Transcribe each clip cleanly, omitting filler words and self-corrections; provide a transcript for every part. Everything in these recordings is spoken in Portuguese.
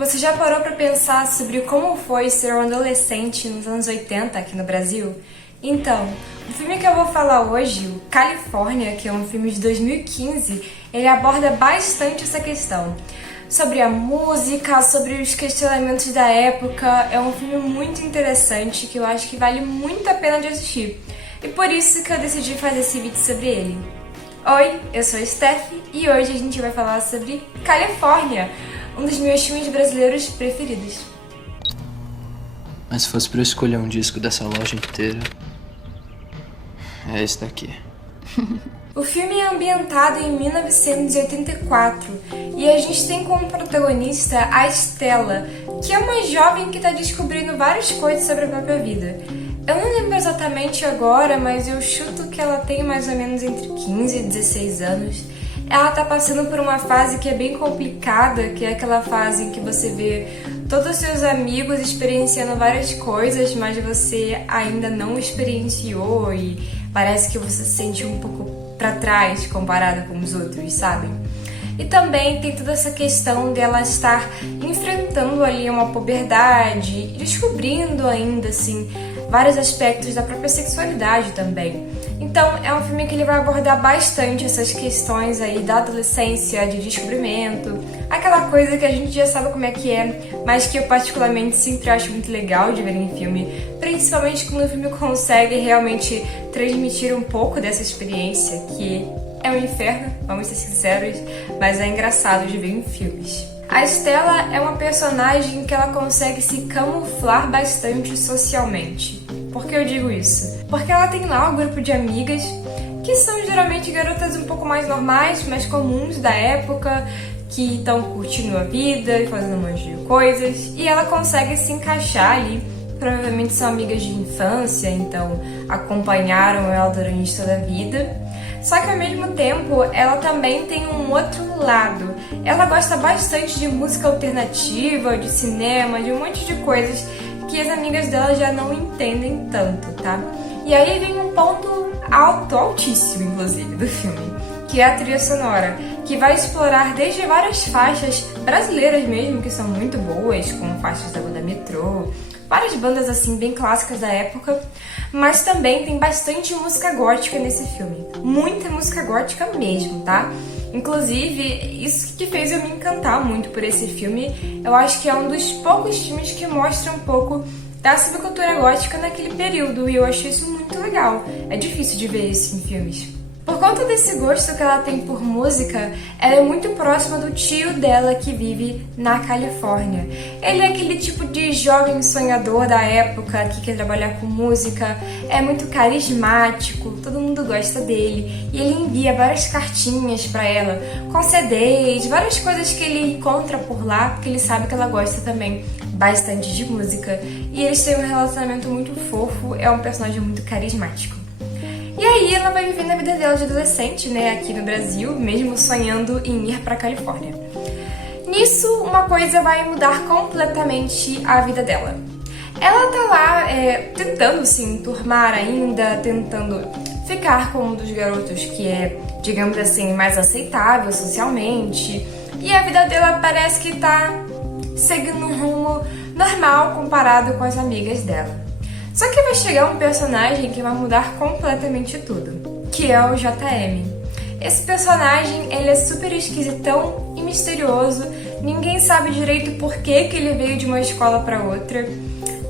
Você já parou para pensar sobre como foi ser um adolescente nos anos 80 aqui no Brasil? Então, o filme que eu vou falar hoje, o Califórnia, que é um filme de 2015, ele aborda bastante essa questão. Sobre a música, sobre os questionamentos da época. É um filme muito interessante que eu acho que vale muito a pena de assistir. E por isso que eu decidi fazer esse vídeo sobre ele. Oi, eu sou a Steph e hoje a gente vai falar sobre Califórnia, um dos meus filmes brasileiros preferidos. Mas se fosse pra eu escolher um disco dessa loja inteira, é esse daqui. O filme é ambientado em 1984 e a gente tem como protagonista a Stella, que é uma jovem que está descobrindo várias coisas sobre a própria vida. Eu não lembro exatamente agora, mas eu chuto que ela tem mais ou menos entre 15 e 16 anos. Ela tá passando por uma fase que é bem complicada, que é aquela fase em que você vê todos os seus amigos experienciando várias coisas, mas você ainda não experienciou e parece que você se sente um pouco pra trás comparada com os outros, sabe? E também tem toda essa questão dela estar enfrentando ali uma puberdade e descobrindo ainda, assim, vários aspectos da própria sexualidade também. Então é um filme que ele vai abordar bastante essas questões aí da adolescência, de descobrimento, aquela coisa que a gente já sabe como é que é, mas que eu particularmente sempre acho muito legal de ver em filme, principalmente quando o filme consegue realmente transmitir um pouco dessa experiência, que é um inferno, vamos ser sinceros, mas é engraçado de ver em filmes. A Stella é uma personagem que ela consegue se camuflar bastante socialmente. Por que eu digo isso? Porque ela tem lá um grupo de amigas que são geralmente garotas um pouco mais normais, mais comuns da época, que estão curtindo a vida e fazendo um monte de coisas, e ela consegue se encaixar ali. Provavelmente são amigas de infância, então acompanharam ela durante toda a vida. Só que ao mesmo tempo, ela também tem um outro lado. Ela gosta bastante de música alternativa, de cinema, de um monte de coisas que as amigas dela já não entendem tanto, tá? E aí vem um ponto alto, altíssimo, inclusive, do filme, que é a trilha sonora, que vai explorar desde várias faixas brasileiras mesmo, que são muito boas, como faixas da banda Metrô, várias bandas assim bem clássicas da época, mas também tem bastante música gótica nesse filme. Muita música gótica mesmo, tá? Inclusive, isso que fez eu me encantar muito por esse filme. Eu acho que é um dos poucos filmes que mostra um pouco da subcultura gótica naquele período, e eu achei isso muito legal. É difícil de ver isso em filmes. Por conta desse gosto que ela tem por música, ela é muito próxima do tio dela que vive na Califórnia. Ele é aquele tipo de jovem sonhador da época que quer trabalhar com música, é muito carismático, todo mundo gosta dele, e ele envia várias cartinhas pra ela, com CDs, várias coisas que ele encontra por lá, porque ele sabe que ela gosta também bastante de música. E eles têm um relacionamento muito fofo, é um personagem muito carismático. E aí ela vai vivendo a vida dela de adolescente, né, aqui no Brasil, mesmo sonhando em ir pra Califórnia. Nisso, uma coisa vai mudar completamente a vida dela. Ela tá lá tentando se enturmar ainda, tentando ficar com um dos garotos que é, digamos assim, mais aceitável socialmente. E a vida dela parece que tá seguindo um rumo normal comparado com as amigas dela. Só que vai chegar um personagem que vai mudar completamente tudo, que é o JM. Esse personagem, ele é super esquisitão e misterioso, ninguém sabe direito por que ele veio de uma escola para outra,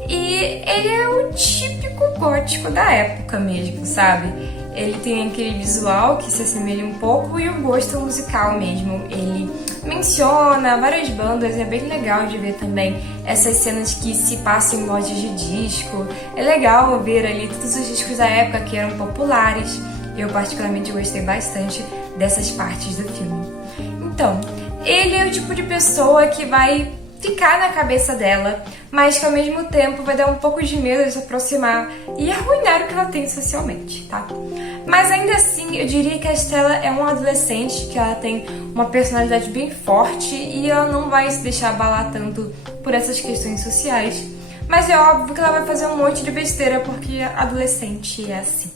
e ele é o típico gótico da época mesmo, sabe? Ele tem aquele visual que se assemelha um pouco e o gosto musical mesmo. Ele menciona várias bandas, é bem legal de ver também essas cenas que se passam em lojas de disco. É legal ver ali todos os discos da época que eram populares. Eu particularmente gostei bastante dessas partes do filme. Então, ele é o tipo de pessoa que vai ficar na cabeça dela, mas que ao mesmo tempo vai dar um pouco de medo de se aproximar e arruinar o que ela tem socialmente, tá? Mas ainda assim, eu diria que a Stella é uma adolescente, que ela tem uma personalidade bem forte e ela não vai se deixar abalar tanto por essas questões sociais. Mas é óbvio que ela vai fazer um monte de besteira, porque adolescente é assim.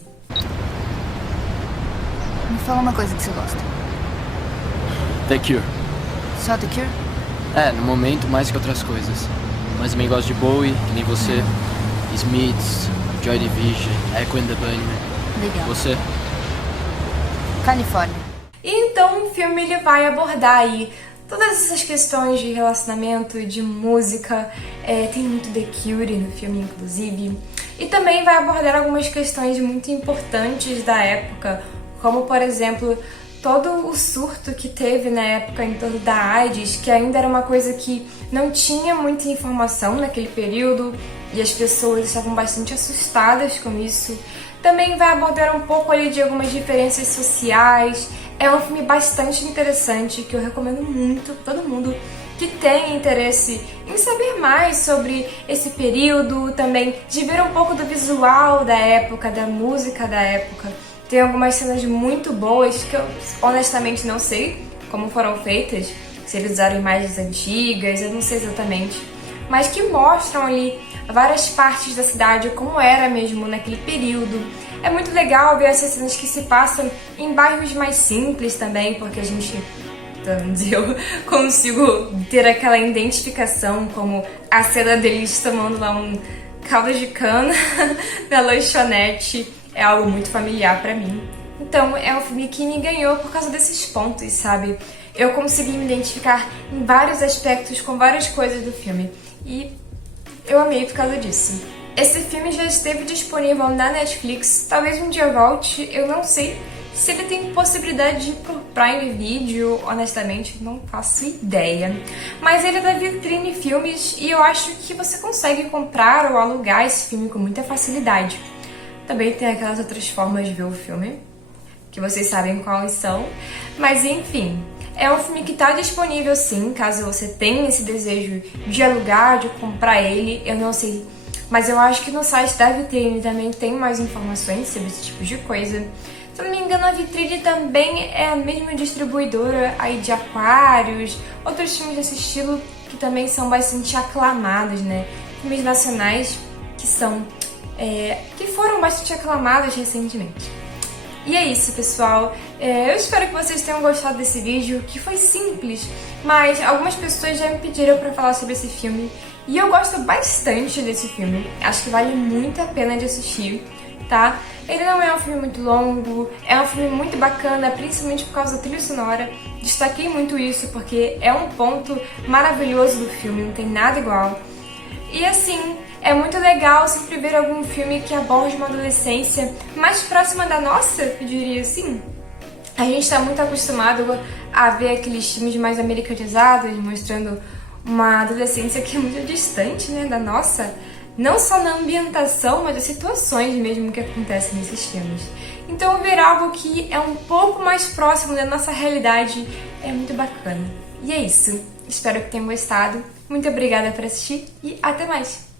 Me fala uma coisa que você gosta. The Cure. Só The Cure? É, no momento mais que outras coisas. Mas também gosto de Bowie, que nem você, Smiths, Joy Division, Echo and the Bunnymen. Legal. Você? Califórnia. E então o filme ele vai abordar aí todas essas questões de relacionamento, de música, tem muito The Cure no filme, inclusive. E também vai abordar algumas questões muito importantes da época, como, por exemplo, todo o surto que teve na época em torno da AIDS, que ainda era uma coisa que não tinha muita informação naquele período, e as pessoas estavam bastante assustadas com isso. Também vai abordar um pouco ali de algumas diferenças sociais. É um filme bastante interessante que eu recomendo muito para todo mundo que tem interesse em saber mais sobre esse período, também de ver um pouco do visual da época, da música da época. Tem algumas cenas muito boas que eu honestamente não sei como foram feitas, se eles usaram imagens antigas, eu não sei exatamente, mas que mostram ali várias partes da cidade, como era mesmo naquele período. É muito legal ver essas cenas que se passam em bairros mais simples também, porque a gente, eu consigo ter aquela identificação, como a cena deles tomando lá um caldo de cana na lanchonete, é algo muito familiar pra mim. Então é um filme que me ganhou por causa desses pontos, sabe? Eu consegui me identificar em vários aspectos com várias coisas do filme e eu amei por causa disso. Esse filme já esteve disponível na Netflix, talvez um dia volte, eu não sei se ele tem possibilidade de ir pro Prime Video, honestamente, não faço ideia. Mas ele é da Vitrine Filmes e eu acho que você consegue comprar ou alugar esse filme com muita facilidade. Também tem aquelas outras formas de ver o filme, que vocês sabem quais são, mas enfim. É um filme que está disponível sim, caso você tenha esse desejo de alugar, de comprar ele, eu não sei. Mas eu acho que no site da Vitrine também tem mais informações sobre esse tipo de coisa. Se eu não me engano, a Vitrine também é a mesma distribuidora aí de Aquários, outros filmes desse estilo que também são bastante aclamados, né? Filmes nacionais que são, que foram bastante aclamados recentemente. E é isso, pessoal. Eu espero que vocês tenham gostado desse vídeo, que foi simples, mas algumas pessoas já me pediram pra falar sobre esse filme e eu gosto bastante desse filme. Acho que vale muito a pena de assistir, tá? Ele não é um filme muito longo, é um filme muito bacana, principalmente por causa da trilha sonora. Destaquei muito isso porque é um ponto maravilhoso do filme, não tem nada igual. E assim, é muito legal sempre ver algum filme que aborde uma adolescência mais próxima da nossa, eu diria assim. A gente está muito acostumado a ver aqueles filmes mais americanizados, mostrando uma adolescência que é muito distante, né, da nossa. Não só na ambientação, mas as situações mesmo que acontecem nesses filmes. Então ver algo que é um pouco mais próximo da nossa realidade é muito bacana. E é isso. Espero que tenham gostado. Muito obrigada por assistir e até mais!